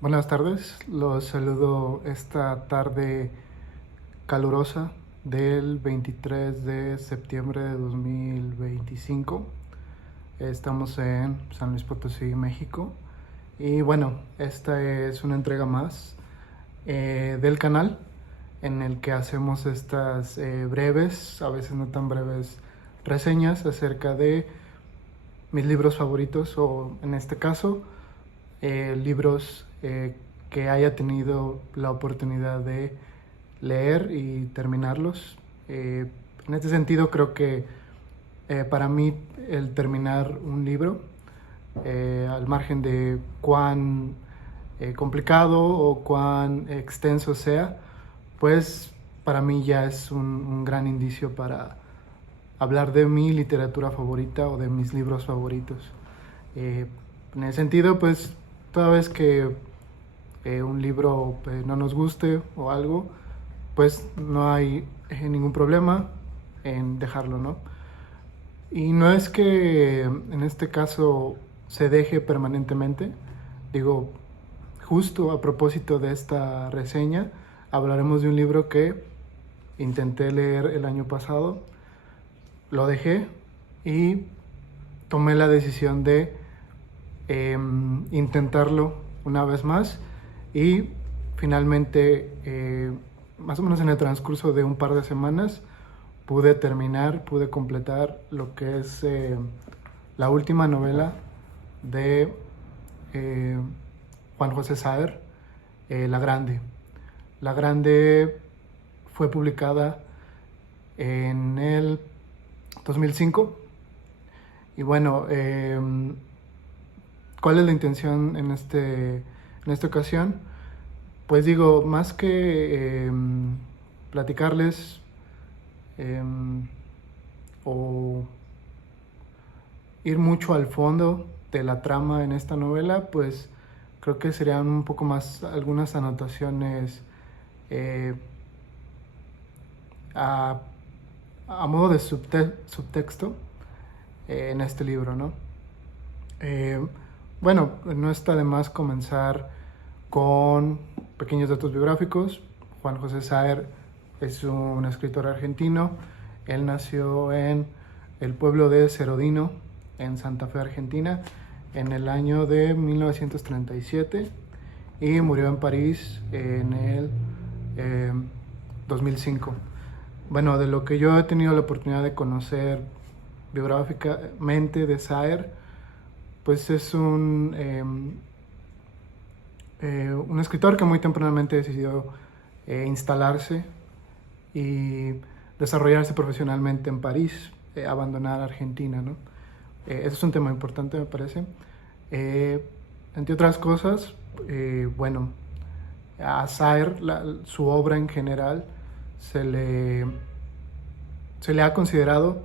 Buenas tardes, los saludo esta tarde calurosa del 23 de septiembre de 2025. Estamos en San Luis Potosí, México. Y bueno, esta es una entrega más del canal en el que hacemos estas breves, a veces no tan breves, reseñas acerca de mis libros favoritos o en este caso libros que haya tenido la oportunidad de leer y terminarlos. En este sentido creo que para mí el terminar un libro, al margen de cuán complicado o cuán extenso sea, pues para mí ya es un gran indicio para hablar de mi literatura favorita o de mis libros favoritos. Eh, en ese sentido, pues toda vez que un libro no nos guste o algo, pues no hay ningún problema en dejarlo, ¿no? Y no es que en este caso se deje permanentemente, digo, justo a propósito de esta reseña, hablaremos de un libro que intenté leer el año pasado, lo dejé y tomé la decisión de intentarlo una vez más y finalmente, más o menos en el transcurso de un par de semanas, pude completar lo que es la última novela de eh, Juan José Saer, La Grande. La Grande fue publicada en el 2005 y bueno, ¿cuál es la intención en esta ocasión? Pues digo, más que platicarles eh, o ir mucho al fondo de la trama en esta novela, pues creo que serían un poco más algunas anotaciones eh, a, a modo de subtexto en este libro, ¿no? Eh, bueno, no está de más comenzar con pequeños datos biográficos. Juan José Saer es un escritor argentino. Él nació en el pueblo de Cerodino, en Santa Fe, Argentina, en el año de 1937 y murió en París en el eh, 2005. Bueno, de lo que yo he tenido la oportunidad de conocer biográficamente de Saer, pues es un escritor que muy tempranamente decidió instalarse y desarrollarse profesionalmente en París, abandonar Argentina, ¿no? Ese es un tema importante, me parece. Eh, Entre otras cosas, bueno, a Saer, su obra en general, se le, se le ha considerado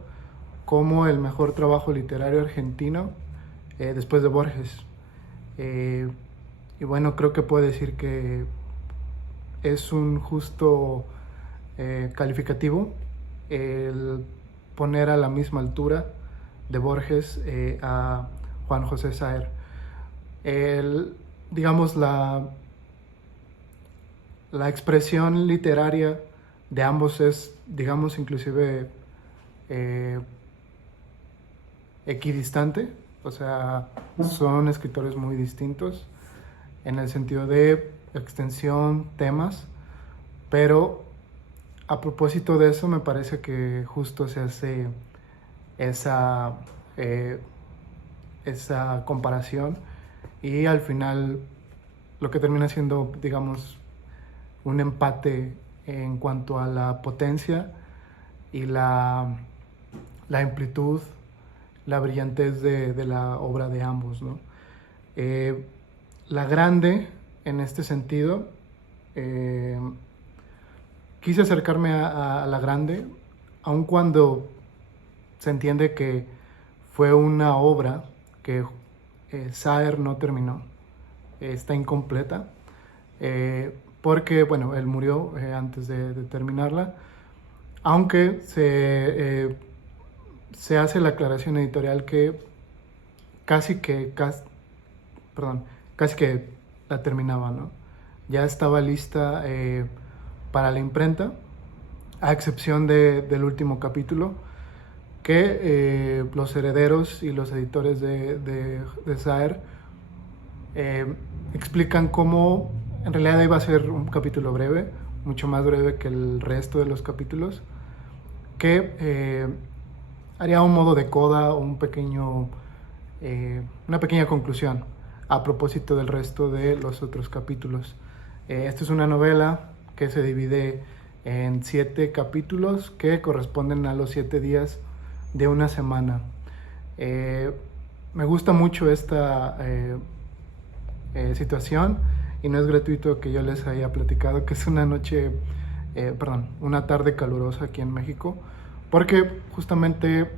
como el mejor trabajo literario argentino después de Borges. Eh, y bueno, creo que puedo decir que es un justo calificativo el poner a la misma altura de Borges a Juan José Saer. El, digamos, la expresión literaria de ambos es, digamos, inclusive eh, equidistante, o sea, son escritores muy distintos en el sentido de extensión, temas, pero a propósito de eso me parece que justo se hace esa, eh, esa comparación y al final lo que termina siendo, digamos, un empate en cuanto a la potencia y la amplitud, la brillantez de la obra de ambos, ¿no? Eh, la Grande, en este sentido, eh, quise acercarme a La Grande, aun cuando se entiende que fue una obra que Saer no terminó, está incompleta, porque, bueno, él murió antes de terminarla, aunque se hace la aclaración editorial que casi que, casi, perdón, casi que la terminaba, ¿no? Ya estaba lista para la imprenta, a excepción del último capítulo, que los herederos y los editores de Saer explican cómo en realidad iba a ser un capítulo breve, mucho más breve que el resto de los capítulos, que haría un modo de coda, una pequeña conclusión a propósito del resto de los otros capítulos. Esta es una novela que se divide en 7 capítulos que corresponden a los 7 días de una semana. Me gusta mucho esta situación, y no es gratuito que yo les haya platicado que es una tarde calurosa aquí en México, porque justamente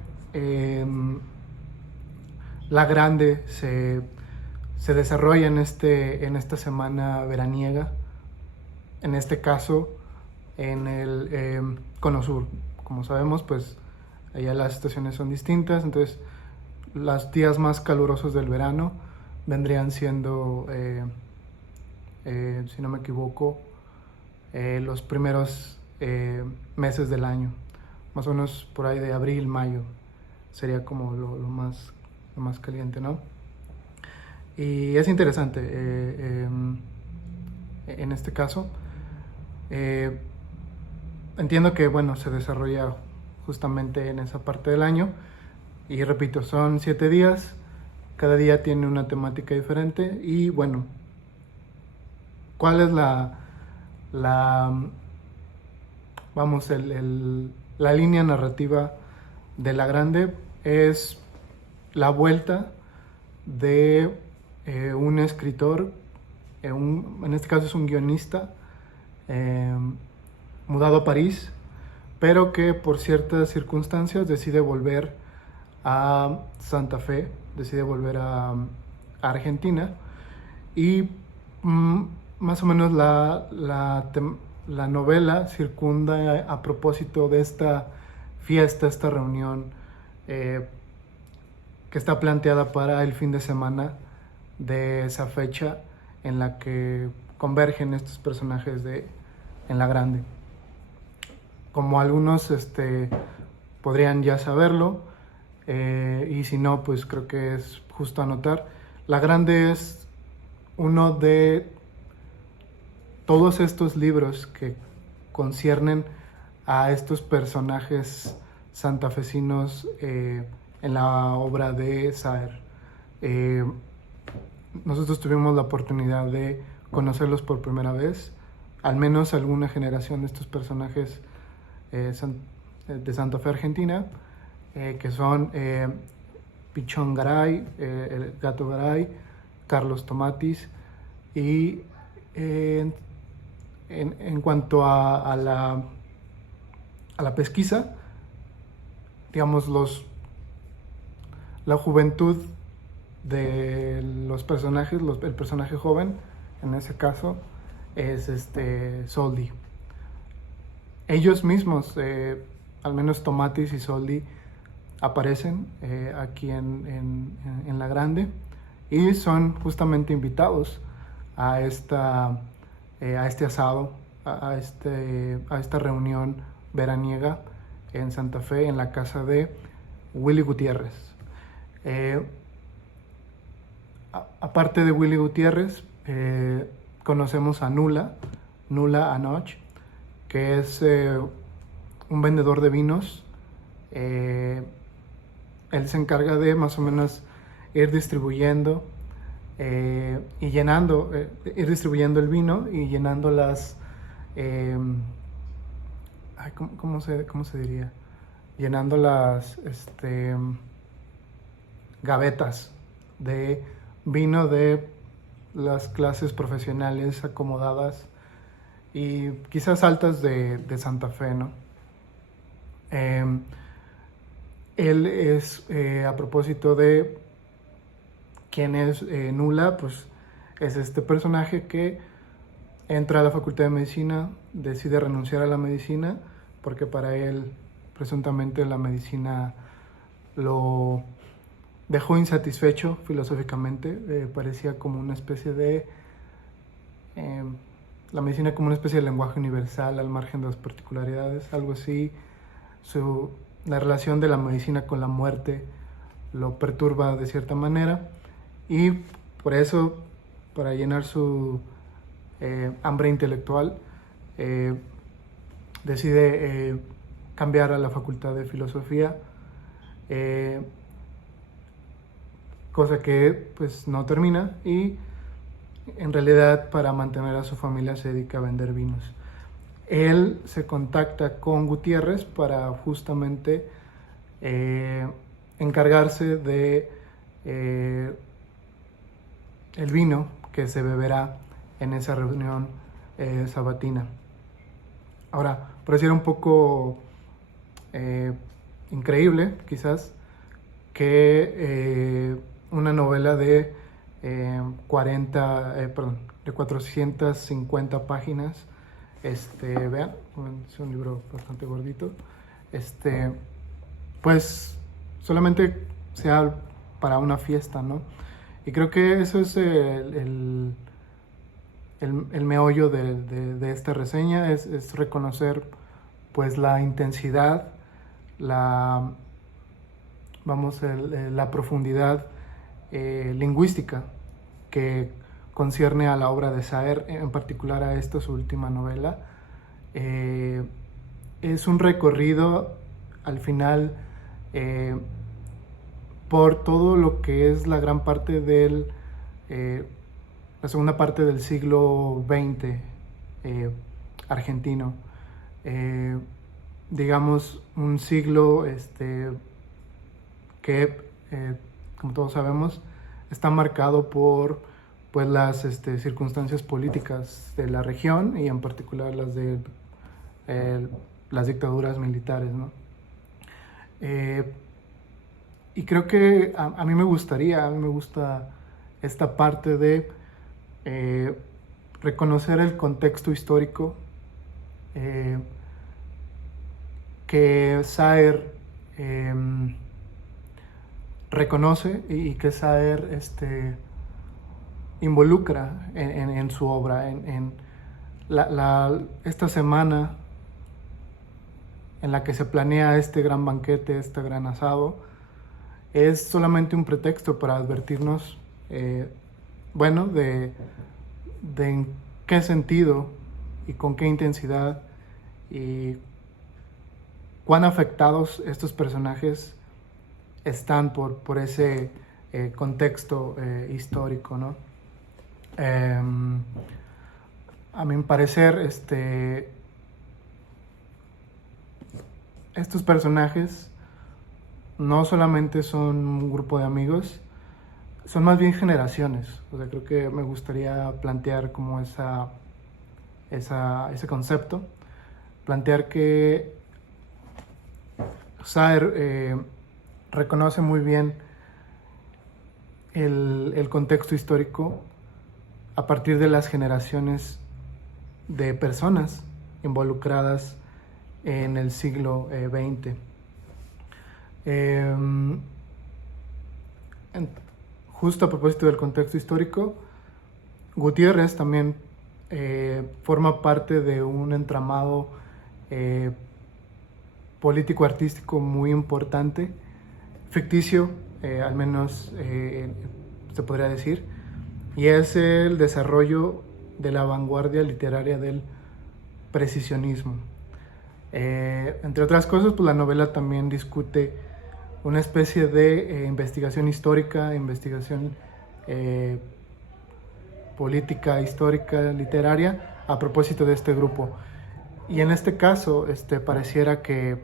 La Grande se desarrolla en esta semana veraniega, en este caso en el Cono Sur. Como sabemos, pues allá las estaciones son distintas, entonces los días más calurosos del verano vendrían siendo, si no me equivoco, los primeros meses del año, más o menos por ahí de abril, mayo, sería como lo más caliente, ¿no? Y es interesante en este caso. Entiendo que, bueno, se desarrolla justamente en esa parte del año, y repito, son 7 días, cada día tiene una temática diferente, y bueno, ¿cuál es vamos, la línea narrativa de La Grande? Es la vuelta de un escritor, en este caso es un guionista, mudado a París, pero que por ciertas circunstancias decide volver a Santa Fe, decide volver a Argentina, y más o menos la novela circunda a propósito de esta fiesta, esta reunión que está planteada para el fin de semana de esa fecha en la que convergen estos personajes en La Grande. Como algunos podrían ya saberlo, y si no, pues creo que es justo anotar, La Grande es uno de todos estos libros que conciernen a estos personajes santafesinos en la obra de Saer. Nosotros tuvimos la oportunidad de conocerlos por primera vez, al menos alguna generación de estos personajes de Santa Fe, Argentina, que son Pichón Garay, el Gato Garay, Carlos Tomatis, y en cuanto a la pesquisa, digamos, la juventud de los personajes, el personaje joven, en ese caso, es Soldi. Ellos mismos, al menos Tomatis y Soldi, aparecen aquí en La Grande, y son justamente invitados a este asado, a esta reunión veraniega en Santa Fe, en la casa de Willy Gutiérrez. Aparte de Willy Gutiérrez, conocemos a Nula Anoch, que es un vendedor de vinos. Él se encarga de más o menos ir distribuyendo y llenando, ir distribuyendo el vino y llenando las, ¿cómo se diría? Llenando las gavetas de vino de las clases profesionales acomodadas y quizás altas de Santa Fe, ¿no? Él es, a propósito de quién es Nula, pues es este personaje que entra a la Facultad de Medicina, decide renunciar a la medicina, porque para él, presuntamente, la medicina lo dejó insatisfecho filosóficamente, parecía como una especie de la medicina como una especie de lenguaje universal al margen de las particularidades, algo así. La relación de la medicina con la muerte lo perturba de cierta manera, y por eso, para llenar su hambre intelectual, decide cambiar a la Facultad de Filosofía, cosa que pues no termina, y en realidad para mantener a su familia se dedica a vender vinos. Él se contacta con Gutiérrez para justamente encargarse de el vino que se beberá en esa reunión sabatina. Ahora, pareciera un poco increíble, quizás, que una novela de 450 páginas, vean, es un libro bastante gordito, pues solamente sea para una fiesta, ¿no? Y creo que eso es el meollo de esta reseña, es reconocer pues la intensidad, la profundidad lingüística que concierne a la obra de Saer, en particular a esta su última novela. Es un recorrido al final por todo lo que es la gran parte la segunda parte del siglo XX argentino. Digamos, un siglo que, como todos sabemos, está marcado por pues, las circunstancias políticas de la región, y en particular las de las dictaduras militares, ¿no? Y creo que a mí me gusta esta parte de reconocer el contexto histórico que Saer reconoce y que Saer involucra en su obra. Esta semana en la que se planea este gran banquete, este gran asado, es solamente un pretexto para advertirnos, de en qué sentido y con qué intensidad y cuán afectados estos personajes están por ese contexto histórico, ¿no? A mi parecer, estos personajes no solamente son un grupo de amigos, son más bien generaciones. O sea, creo que me gustaría plantear como ese concepto, plantear que Saer reconoce muy bien el contexto histórico a partir de las generaciones de personas involucradas en el siglo XX. Justo a propósito del contexto histórico, Gutiérrez también forma parte de un entramado político-artístico muy importante, ficticio, al menos se podría decir, y es el desarrollo de la vanguardia literaria del precisionismo. Entre otras cosas, pues la novela también discute una especie de investigación histórica, investigación política, histórica, literaria, a propósito de este grupo. Y en este caso, pareciera que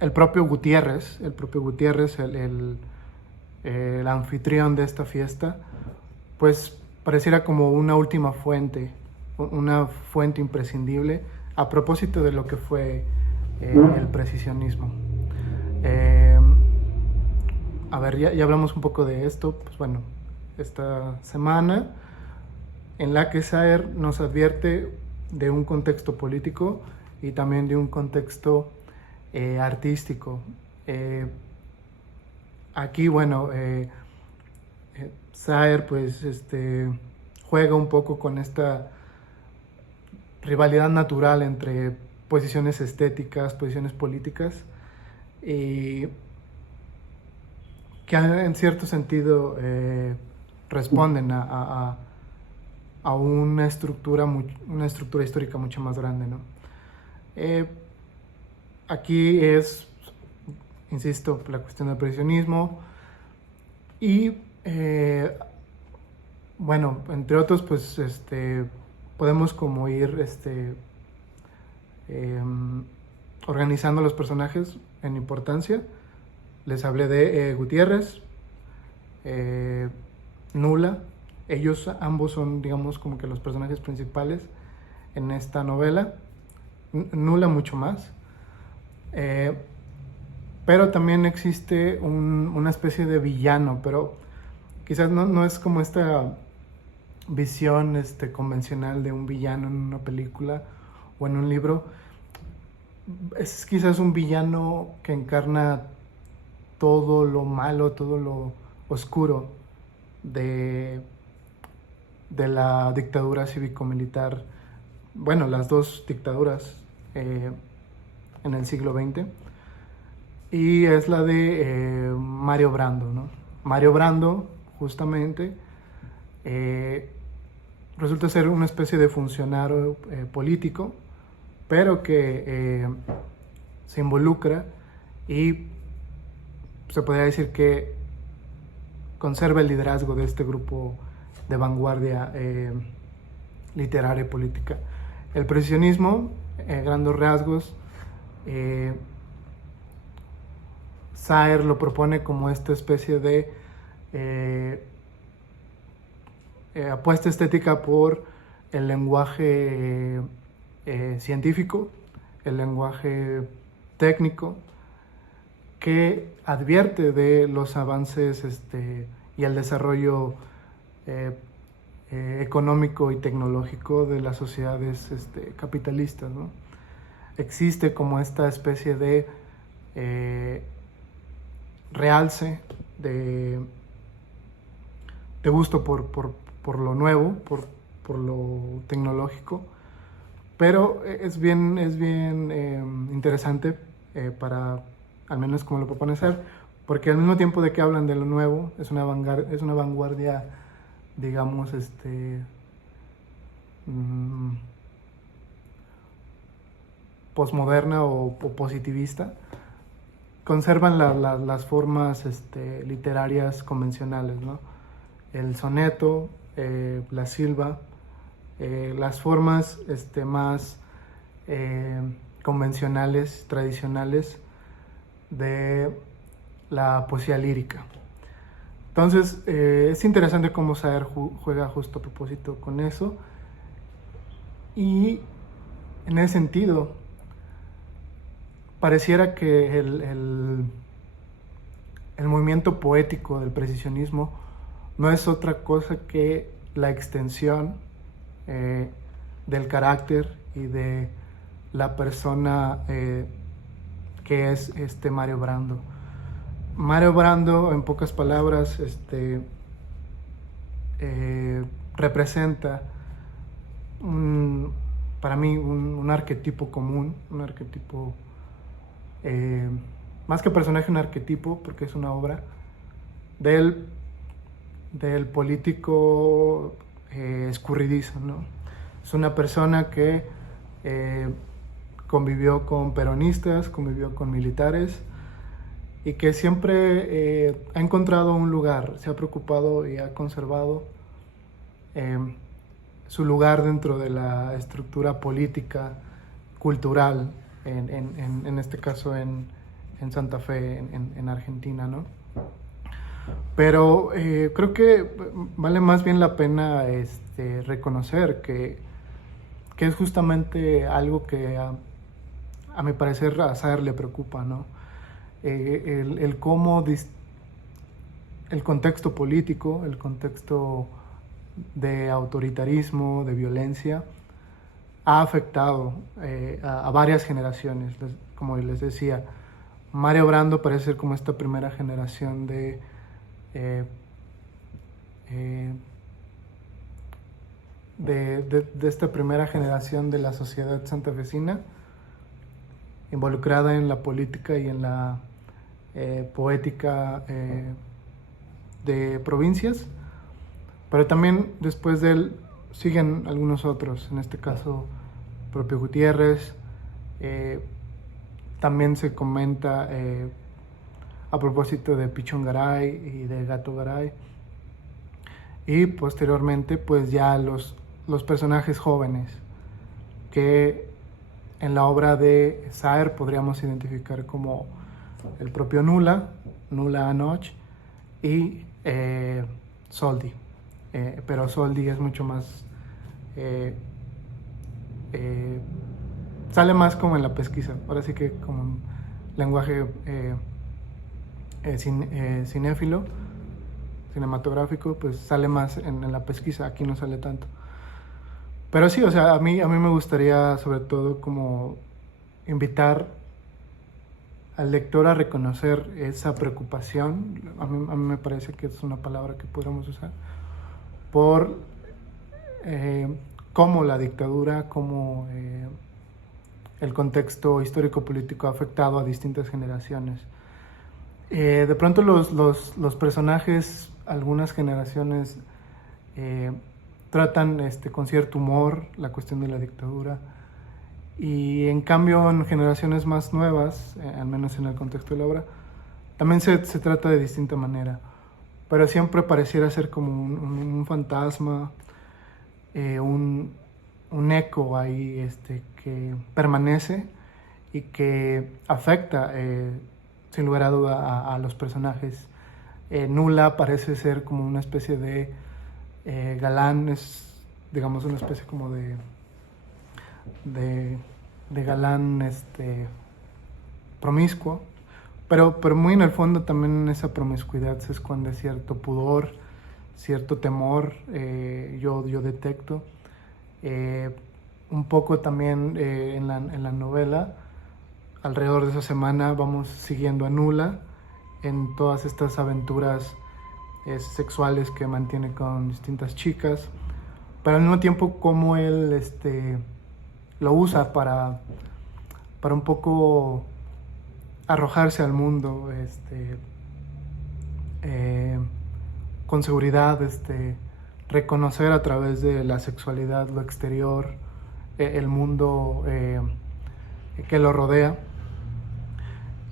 el propio Gutiérrez, el anfitrión de esta fiesta, pues pareciera como una última fuente, una fuente imprescindible a propósito de lo que fue el precisionismo. Ya hablamos un poco de esto, pues bueno, esta semana en la que Saer nos advierte de un contexto político y también de un contexto artístico. Aquí, Saer pues juega un poco con esta rivalidad natural entre posiciones estéticas, posiciones políticas, y que en cierto sentido responden a una estructura histórica mucho más grande, ¿no? Aquí es, insisto, la cuestión del precisionismo y bueno, entre otros, pues podemos como ir organizando los personajes en importancia. Les hablé de Gutiérrez, Nula. Ellos ambos son, digamos, como que los personajes principales en esta novela. Nula mucho más. Pero también existe una especie de villano, pero quizás no es como esta visión convencional de un villano en una película o en un libro. Es quizás un villano que encarna todo lo malo, todo lo oscuro de la dictadura cívico-militar, bueno, las dos dictaduras en el siglo XX, y es la de Mario Brando, ¿no? Mario Brando, justamente, resulta ser una especie de funcionario político, pero que se involucra y se podría decir que conserva el liderazgo de este grupo de vanguardia literaria y política. El precisionismo, grandes rasgos, Saer lo propone como esta especie de apuesta estética por el lenguaje científico, el lenguaje técnico, que advierte de los avances y el desarrollo económico y tecnológico de las sociedades capitalistas, ¿no? Existe como esta especie de realce, de gusto por lo nuevo, por lo tecnológico, pero es bien interesante para, al menos como lo propone Ser, porque al mismo tiempo de que hablan de lo nuevo, es una vanguardia, digamos, posmoderna o positivista. Conservan las formas literarias convencionales, ¿no? El soneto, la silva, las formas más convencionales, tradicionales de la poesía lírica. Entonces, es interesante cómo Saer juega justo a propósito con eso, y en ese sentido pareciera que el movimiento poético del precisionismo no es otra cosa que la extensión del carácter y de la persona que es Mario Brando. Mario Brando, en pocas palabras, representa para mí un arquetipo común, un arquetipo, más que personaje, un arquetipo, porque es una obra del político escurridizo, ¿no? Es una persona que convivió con peronistas, convivió con militares, y que siempre ha encontrado un lugar, se ha preocupado y ha conservado su lugar dentro de la estructura política, cultural, en este caso en Santa Fe, en Argentina, ¿no? Pero creo que vale más bien la pena reconocer que es justamente algo que a mi parecer a Saer le preocupa, ¿no? El cómo el contexto político, el contexto de autoritarismo, de violencia, ha afectado a varias generaciones. Como les decía, Mario Brando parece ser como esta primera generación de de esta primera generación de la sociedad santafesina, involucrada en la política y en la poética de provincias, pero también después de él siguen algunos otros, en este caso propio Gutiérrez. También se comenta a propósito de Pichón Garay y de Gato Garay, y posteriormente pues ya los personajes jóvenes que en la obra de Saer podríamos identificar como el propio Nula Anoch y Soldi, pero Soldi es mucho más sale más como en la pesquisa, ahora sí que como un lenguaje cinéfilo, cinematográfico, pues sale más en la pesquisa, aquí no sale tanto. Pero sí, o sea, a mí me gustaría sobre todo como invitar al lector a reconocer esa preocupación, a mí me parece que es una palabra que podríamos usar, por cómo la dictadura, cómo el contexto histórico-político ha afectado a distintas generaciones. De pronto los personajes, algunas generaciones tratan con cierto humor la cuestión de la dictadura, y en cambio en generaciones más nuevas, al menos en el contexto de la obra, también se trata de distinta manera, pero siempre pareciera ser como un fantasma, un eco ahí que permanece y que afecta sin lugar a duda a los personajes. Nula parece ser como una especie de galán, es digamos una especie como de galán promiscuo, pero muy en el fondo también en esa promiscuidad se esconde cierto pudor, cierto temor, yo detecto. Un poco también en la novela, alrededor de esa semana vamos siguiendo a Nula en todas estas aventuras sexuales que mantiene con distintas chicas, pero al mismo tiempo como él lo usa para un poco arrojarse al mundo con seguridad, reconocer a través de la sexualidad lo exterior, el mundo que lo rodea,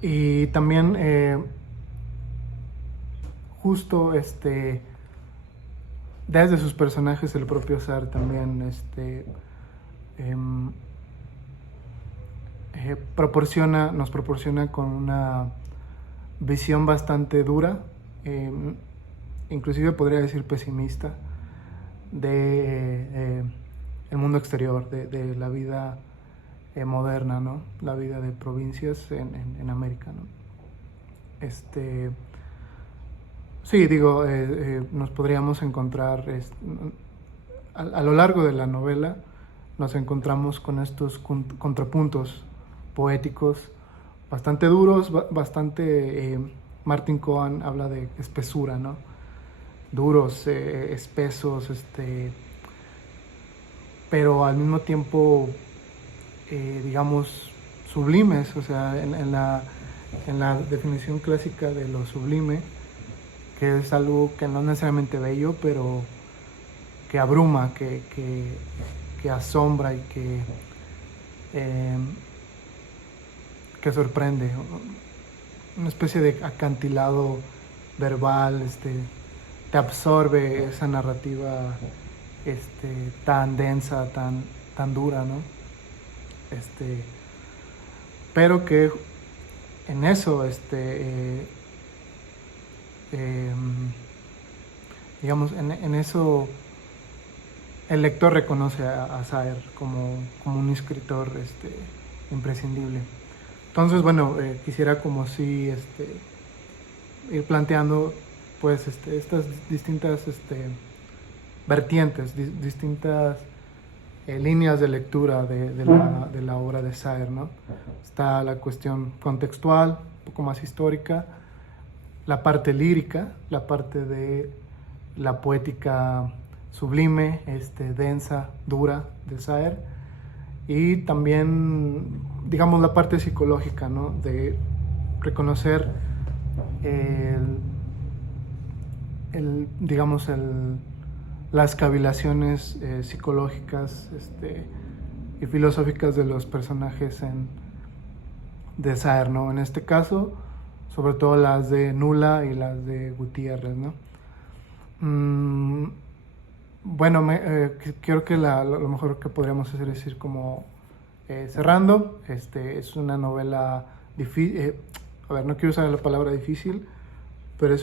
y también justo desde sus personajes el propio Saer también nos proporciona con una visión bastante dura, inclusive podría decir pesimista, de el mundo exterior, de la vida moderna, ¿no? La vida de provincias en América, ¿no? Sí, digo, nos podríamos encontrar a lo largo de la novela, nos encontramos con estos contrapuntos poéticos bastante duros, bastante, Martin Cohen habla de espesura, ¿no? Duros, espesos, pero al mismo tiempo, digamos, sublimes, o sea, en la definición clásica de lo sublime, que es algo que no es necesariamente bello, pero que abruma, que asombra y que sorprende, una especie de acantilado verbal, te absorbe esa narrativa tan densa, tan dura, ¿no? Pero que en eso, digamos, en eso el lector reconoce a Saer como un escritor imprescindible. Entonces, bueno, quisiera como si ir planteando pues estas distintas vertientes, distintas líneas de lectura de la obra de Saer, ¿no? Está la cuestión contextual, un poco más histórica, la parte lírica, la parte de la poética sublime, densa, dura de Saer, y también, digamos, la parte psicológica, ¿no? De reconocer digamos, las cavilaciones psicológicas y filosóficas de los personajes de Saer, ¿no? En este caso, sobre todo las de Nula y las de Gutiérrez, ¿no? Bueno, creo que lo mejor que podríamos hacer es ir como cerrando. Es una novela difícil, a ver, no quiero usar la palabra difícil, pero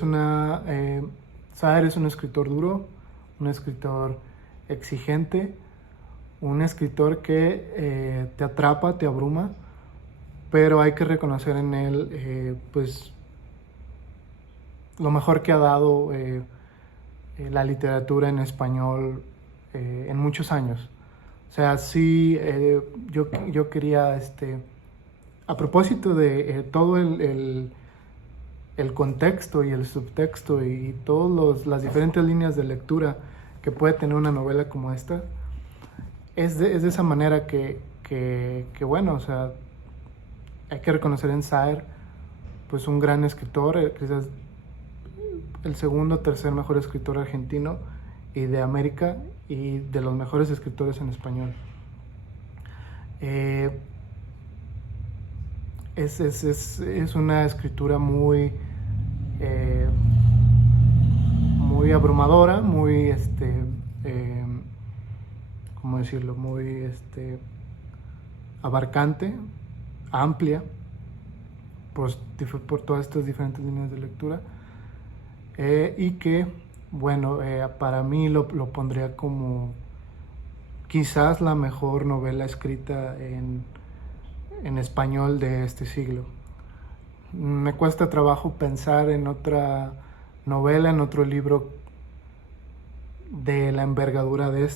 Saer es un escritor duro, un escritor exigente, un escritor que te atrapa, te abruma, pero hay que reconocer en él pues lo mejor que ha dado la literatura en español en muchos años. O sea, sí, yo quería, a propósito de todo el contexto y el subtexto y todas las diferentes líneas de lectura que puede tener una novela como esta, es de esa manera que bueno, o sea, hay que reconocer en Saer pues un gran escritor, quizás el segundo o tercer mejor escritor argentino y de América, y de los mejores escritores en español. Es una escritura muy abrumadora, muy ¿cómo decirlo? Muy abarcante, amplia, por todas estas diferentes líneas de lectura, y que, bueno, para mí lo pondría como quizás la mejor novela escrita en español de este siglo. Me cuesta trabajo pensar en otra novela, en otro libro de la envergadura de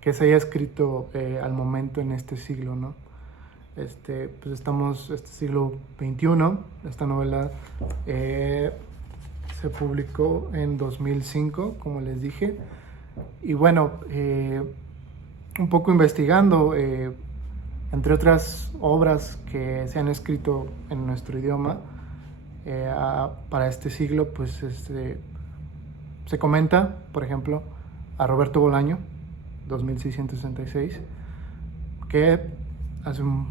que se haya escrito al momento en este siglo, ¿no? Pues estamos siglo XXI. Esta novela se publicó en 2005, como les dije, y bueno, un poco investigando, entre otras obras que se han escrito en nuestro idioma para este siglo, pues se comenta, por ejemplo, a Roberto Bolaño, 2666, que hace no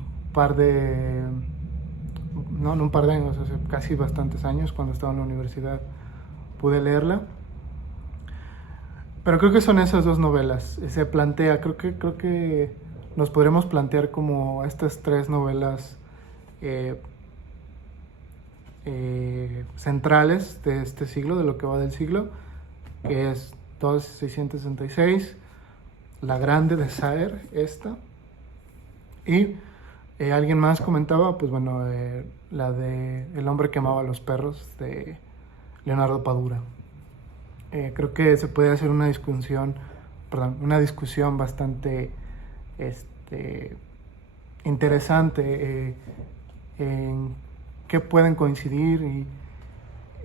un par de años, hace casi bastantes años, cuando estaba en la universidad, pude leerla. Pero creo que son esas dos novelas. Se plantea, creo que nos podremos plantear como estas tres novelas centrales de este siglo, de lo que va del siglo, que es 2666, La Grande de Saer, y alguien más comentaba, pues bueno, la de El hombre que amaba a los perros, de Leonardo Padura. Creo que se puede hacer una discusión bastante interesante en qué pueden coincidir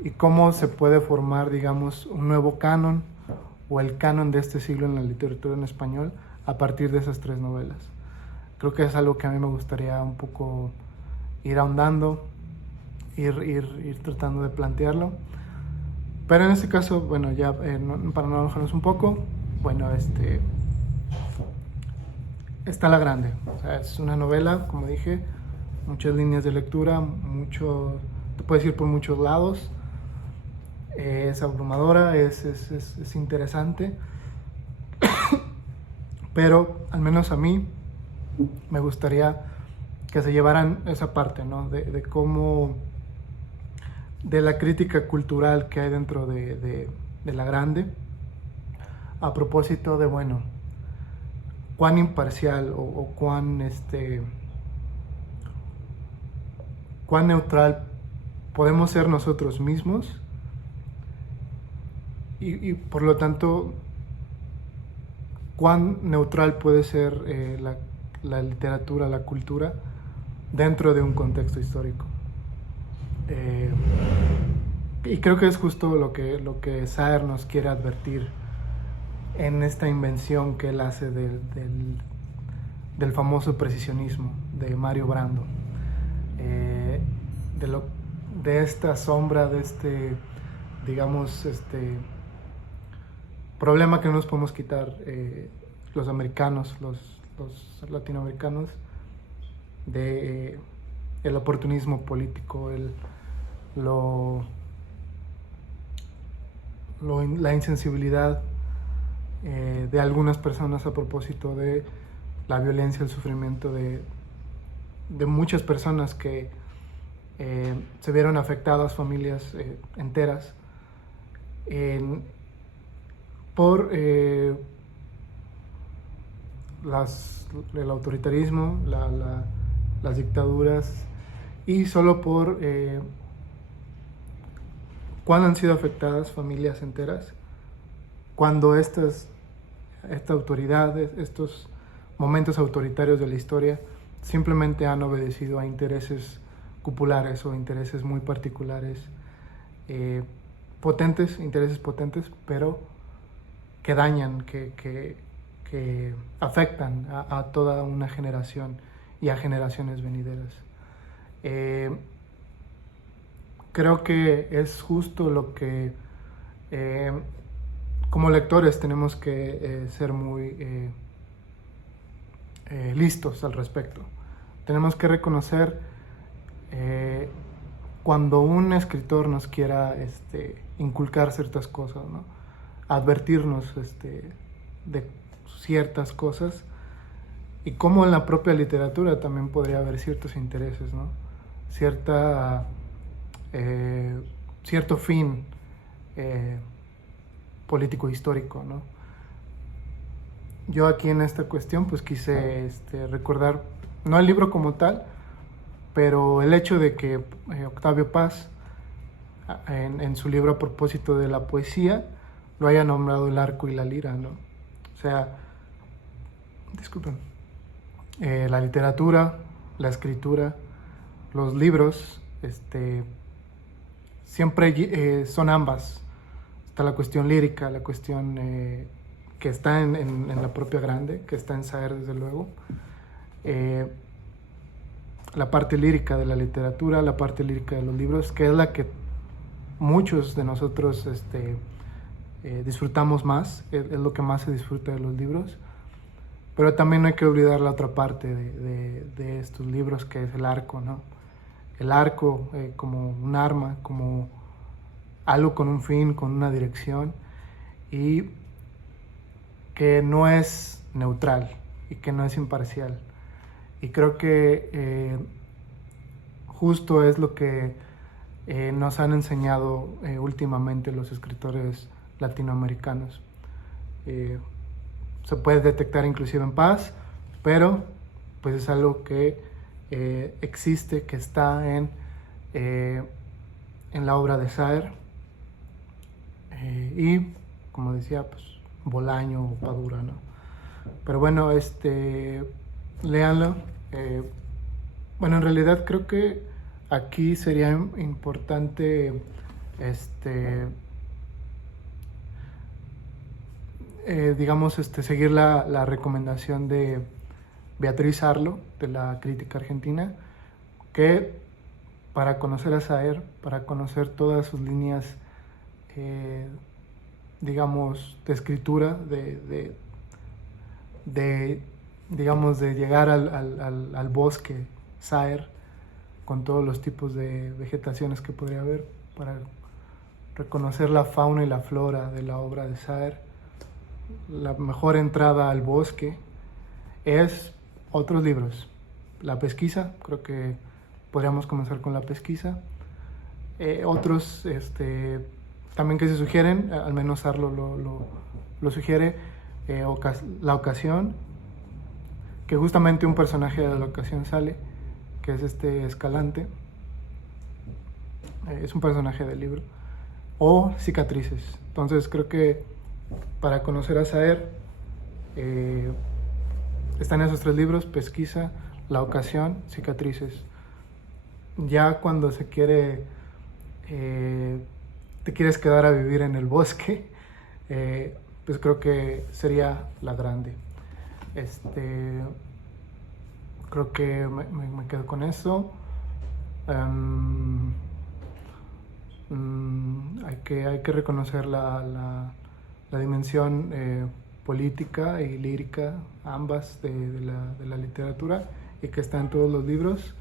y cómo se puede formar, digamos, un nuevo canon o el canon de este siglo en la literatura en español a partir de esas tres novelas. Creo que es algo que a mí me gustaría un poco ir ahondando, ir tratando de plantearlo. Pero en este caso, bueno, ya para no enojarnos un poco, bueno, está La Grande. O sea, es una novela, como dije, muchas líneas de lectura, te puedes ir por muchos lados. Es abrumadora, es interesante, pero al menos a mí me gustaría que se llevaran esa parte, ¿no? De cómo, de la crítica cultural que hay dentro de La Grande, a propósito de, bueno, cuán imparcial o cuán neutral podemos ser nosotros mismos, y por lo tanto cuán neutral puede ser la literatura, la cultura dentro de un contexto histórico. Y creo que es justo lo que Saer nos quiere advertir en esta invención que él hace del famoso precisionismo de Mario Brando. De esta sombra, de digamos, problema que no nos podemos quitar los americanos, los latinoamericanos, de el oportunismo político, la insensibilidad de algunas personas a propósito de la violencia, el sufrimiento de muchas personas que se vieron afectadas, familias enteras, por el autoritarismo, las dictaduras, y solo por cuándo han sido afectadas familias enteras, cuando esta autoridad, estos momentos autoritarios de la historia simplemente han obedecido a intereses cupulares o intereses muy particulares, intereses potentes, pero que dañan, que afectan a toda una generación y a generaciones venideras. Creo que es justo lo que como lectores tenemos que ser muy listos al respecto. Tenemos que reconocer cuando un escritor nos quiera inculcar ciertas cosas, ¿no? Advertirnos de ciertas cosas, y cómo en la propia literatura también podría haber ciertos intereses, ¿no? Cierto fin político histórico, ¿no? Yo aquí en esta cuestión pues quise recordar, no el libro como tal, pero el hecho de que Octavio Paz en su libro a propósito de la poesía lo haya nombrado el arco y la lira, ¿no? O sea, disculpen, la literatura, la escritura, los libros, siempre son ambas. Está la cuestión lírica, la cuestión que está en la propia Grande, que está en Saer desde luego, la parte lírica de la literatura, la parte lírica de los libros, que es la que muchos de nosotros disfrutamos más, es lo que más se disfruta de los libros, pero también no hay que olvidar la otra parte de estos libros, que es el arco, ¿no? El arco como un arma, como algo con un fin, con una dirección, y que no es neutral y que no es imparcial. Y creo que justo es lo que nos han enseñado últimamente los escritores latinoamericanos. Se puede detectar inclusive en Paz, pero pues es algo que existe, que está en la obra de Saer, y como decía, pues Bolaño o Padura, ¿no? Pero bueno, léanlo. Bueno, en realidad creo que aquí sería importante digamos, seguir la recomendación de Beatriz Arlo, de la crítica argentina, que para conocer a Saer, para conocer todas sus líneas, digamos, de escritura, digamos, de llegar al bosque Saer, con todos los tipos de vegetaciones que podría haber, para reconocer la fauna y la flora de la obra de Saer. La mejor entrada al bosque es otros libros. La pesquisa, creo que podríamos comenzar con la pesquisa. Otros también que se sugieren, al menos Arlo lo sugiere, La ocasión, que justamente un personaje de La ocasión sale, que es Escalante, es un personaje del libro, o Cicatrices. Entonces creo que para conocer a Saer están esos tres libros: Pesquisa, La ocasión, Cicatrices. Ya cuando se quiere te quieres quedar a vivir en el bosque, pues creo que sería La Grande. Creo que me quedo con eso. Hay que reconocer la dimensión política y lírica, ambas de la literatura, y que está en todos los libros.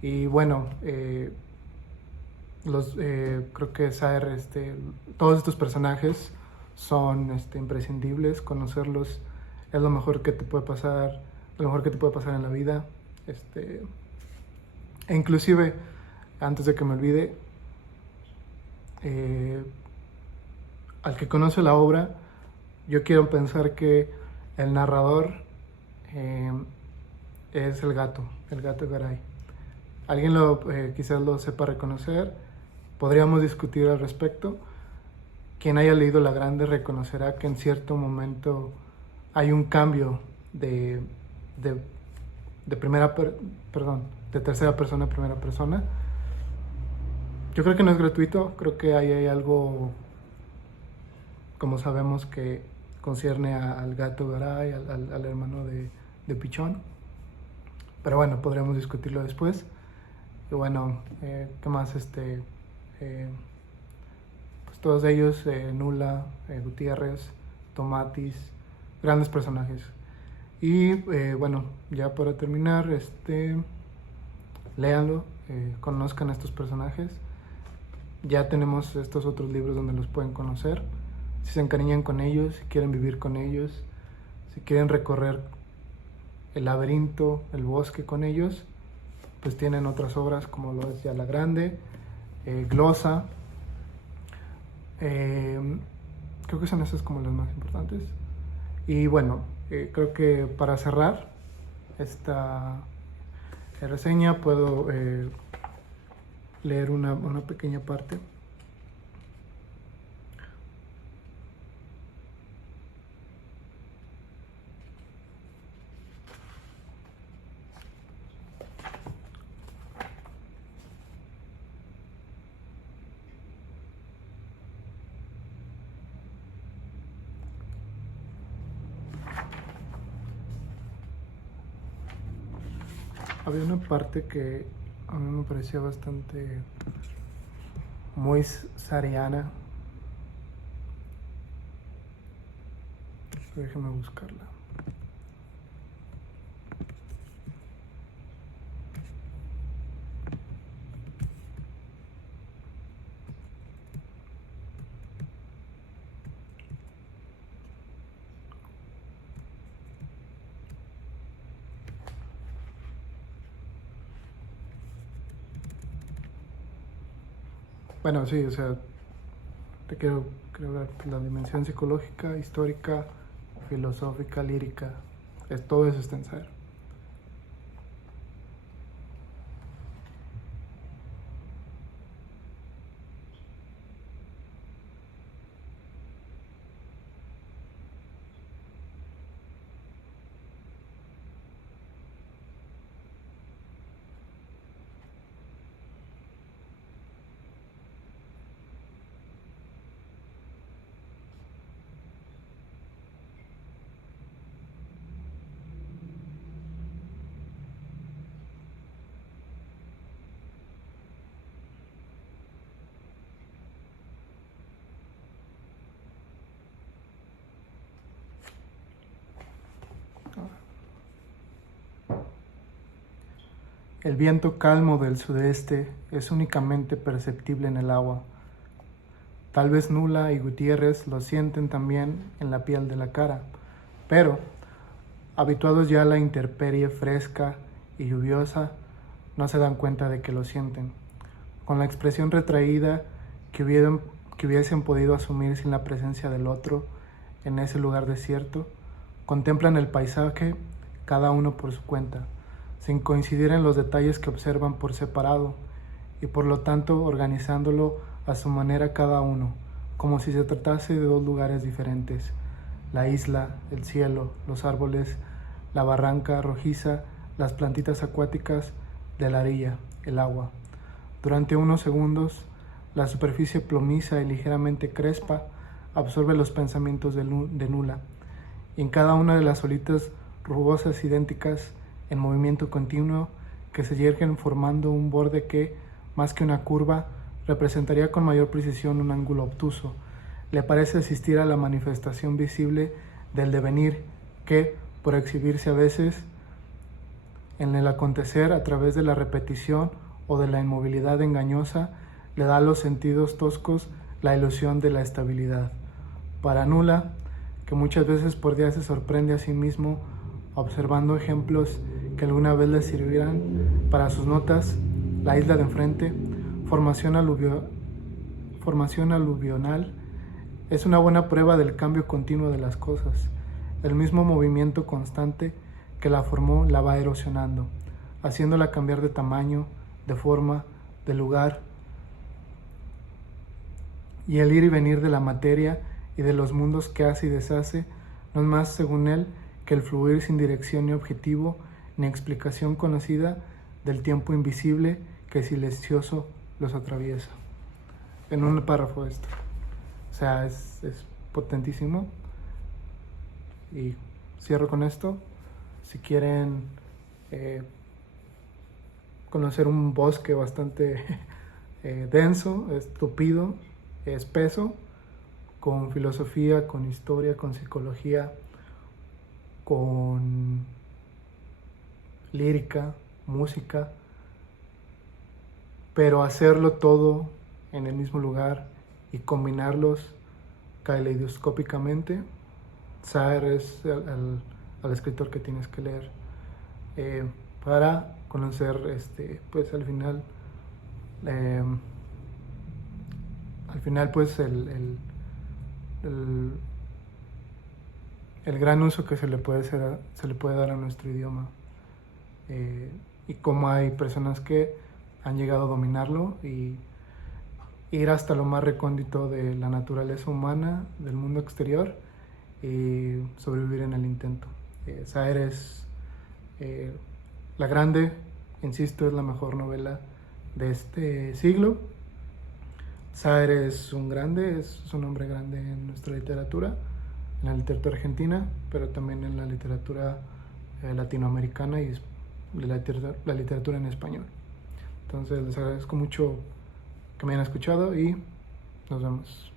Y bueno, creo que saber todos estos personajes son imprescindibles. Conocerlos es lo mejor que te puede pasar, lo mejor que te puede pasar en la vida. E inclusive, antes de que me olvide, al que conoce la obra, yo quiero pensar que el narrador es el gato Garay. Alguien quizás lo sepa reconocer, podríamos discutir al respecto. Quien haya leído La Grande reconocerá que en cierto momento hay un cambio de tercera persona a primera persona. Yo creo que no es gratuito, creo que ahí hay algo, como sabemos, que concierne al gato Garay, al hermano de Pichón. Pero bueno, podremos discutirlo después. Y bueno, ¿qué más? Pues todos ellos, Nula, Gutiérrez, Tomatis, grandes personajes. Y bueno, ya para terminar, léanlo, conozcan a estos personajes. Ya tenemos estos otros libros donde los pueden conocer. Si se encariñan con ellos, si quieren vivir con ellos, si quieren recorrer el laberinto, el bosque con ellos, pues tienen otras obras como lo es ya La Grande, Glosa. Creo que son esas como las más importantes. Y bueno, creo que para cerrar esta reseña puedo leer una pequeña parte. Había una parte que a mí me parecía bastante muy sariana. Déjame buscarla. Bueno, sí, o sea, te quiero ver la dimensión psicológica, histórica, filosófica, lírica, todo eso está en Saer. El viento calmo del sudeste es únicamente perceptible en el agua. Tal vez Nula y Gutiérrez lo sienten también en la piel de la cara, pero, habituados ya a la intemperie fresca y lluviosa, no se dan cuenta de que lo sienten. Con la expresión retraída que hubiesen podido asumir sin la presencia del otro en ese lugar desierto, contemplan el paisaje cada uno por su cuenta, sin coincidir en los detalles que observan por separado y por lo tanto organizándolo a su manera cada uno, como si se tratase de dos lugares diferentes: la isla, el cielo, los árboles, la barranca rojiza, las plantitas acuáticas de la orilla, el agua. Durante unos segundos La superficie plomiza y ligeramente crespa absorbe los pensamientos de Nula. Y en cada una de las olitas rugosas idénticas en movimiento continuo que se yerguen formando un borde que, más que una curva, representaría con mayor precisión un ángulo obtuso, le parece asistir a la manifestación visible del devenir que, por exhibirse a veces en el acontecer a través de la repetición o de la inmovilidad engañosa, le da a los sentidos toscos la ilusión de la estabilidad. Para Nula, que muchas veces por día se sorprende a sí mismo observando ejemplos que alguna vez le sirvieran para sus notas, la isla de enfrente, formación aluvional, es una buena prueba del cambio continuo de las cosas. El mismo movimiento constante que la formó la va erosionando, haciéndola cambiar de tamaño, de forma, de lugar, y el ir y venir de la materia y de los mundos que hace y deshace no es más, según él, que el fluir sin dirección ni objetivo ni explicación conocida del tiempo invisible que silencioso los atraviesa. En un párrafo esto. O sea, es potentísimo. Y cierro con esto. Si quieren conocer un bosque bastante denso, tupido, espeso, con filosofía, con historia, con psicología, con lírica, música, pero hacerlo todo en el mismo lugar y combinarlos caleidoscópicamente. Saer es al escritor que tienes que leer para conocer pues al final pues el gran uso que se le puede dar a nuestro idioma, y cómo hay personas que han llegado a dominarlo y ir hasta lo más recóndito de la naturaleza humana, del mundo exterior, y sobrevivir en el intento. Saer es la grande, insisto, es la mejor novela de este siglo. Saer es un grande, es un hombre grande en nuestra literatura, en la literatura argentina, pero también en la literatura latinoamericana y la literatura en español. Entonces les agradezco mucho que me hayan escuchado y nos vemos.